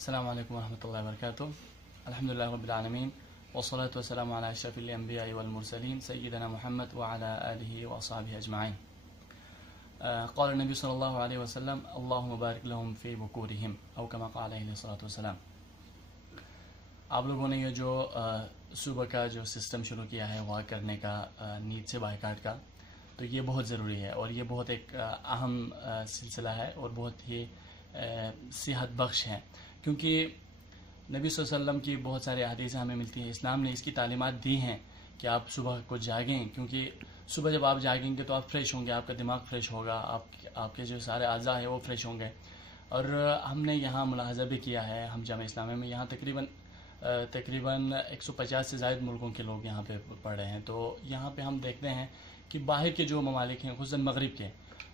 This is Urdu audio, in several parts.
السلام علیکم ورحمۃ اللہ وبرکاتہ. الحمد للہ رب العالمین والصلاة والسلام علی اشرف الانبیاء والمرسلین سیدنا محمد وعلی آلہ واصحابہ اجمعین. قال النبی صلی اللہ علیہ وسلم اللہم بارک لہم فی بکورہم او کما قال علیہ الصلاۃ والسلام. آپ لوگوں نے یہ جو صبح کا جو سسٹم شروع کیا ہے واک کرنے کا نیند سے بائیکاٹ کا، تو یہ بہت ضروری ہے اور یہ بہت ایک اہم سلسلہ ہے اور بہت ہی صحت بخش ہے، کیونکہ نبی صلی اللہ علیہ وسلم کی بہت سارے احادیث ہمیں ملتی ہیں. اسلام نے اس کی تعلیمات دی ہیں کہ آپ صبح کو جاگیں، کیونکہ صبح جب آپ جاگیں گے تو آپ فریش ہوں گے، آپ کا دماغ فریش ہوگا، آپ کے جو سارے اعضاء ہیں وہ فریش ہوں گے. اور ہم نے یہاں ملاحظہ بھی کیا ہے، ہم جامعہ اسلامیہ میں یہاں تقریباً 150 سے زائد ملکوں کے لوگ یہاں پہ پڑھ رہے ہیں. تو یہاں پہ ہم دیکھتے ہیں کہ باہر کے جو ممالک ہیں، خصوصاً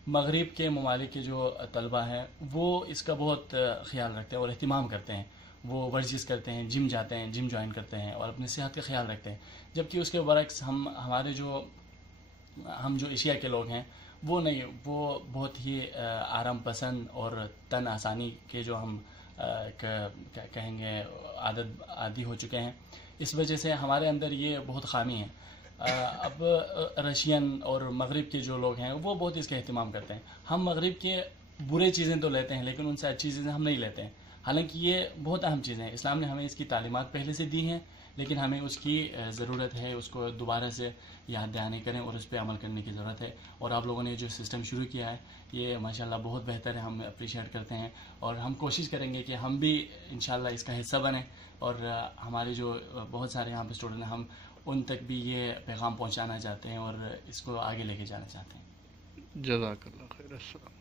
مغرب کے ممالک کے جو طلبہ ہیں وہ اس کا بہت خیال رکھتے ہیں اور اہتمام کرتے ہیں. وہ ورزش کرتے ہیں، جم جاتے ہیں، جم جوائن کرتے ہیں اور اپنی صحت کا خیال رکھتے ہیں. جبکہ اس کے برعکس ہم جو ایشیا کے لوگ ہیں وہ نہیں، وہ بہت ہی آرام پسند اور تن آسانی کے جو ہم کہیں گے عادی ہو چکے ہیں. اس وجہ سے ہمارے اندر یہ بہت خامی ہے. اب رشین اور مغرب کے جو لوگ ہیں وہ بہت اس کا اہتمام کرتے ہیں. ہم مغرب کے برے چیزیں تو لیتے ہیں لیکن ان سے اچھی چیزیں ہم نہیں لیتے ہیں، حالانکہ یہ بہت اہم چیزیں ہیں. اسلام نے ہمیں اس کی تعلیمات پہلے سے دی ہیں، لیکن ہمیں اس کی ضرورت ہے، اس کو دوبارہ سے یاد دہانی کریں اور اس پہ عمل کرنے کی ضرورت ہے. اور آپ لوگوں نے جو سسٹم شروع کیا ہے یہ ماشاءاللہ بہت بہتر ہے، ہم اپریشیٹ کرتے ہیں اور ہم کوشش کریں گے کہ ہم بھی انشاءاللہ اس کا حصہ بنیں اور ہمارے جو بہت سارے یہاں پہ اسٹوڈنٹ ہیں ہم ان تک بھی یہ پیغام پہنچانا چاہتے ہیں اور اس کو آگے لے کے جانا چاہتے ہیں. جزاک اللہ خیر. السلام.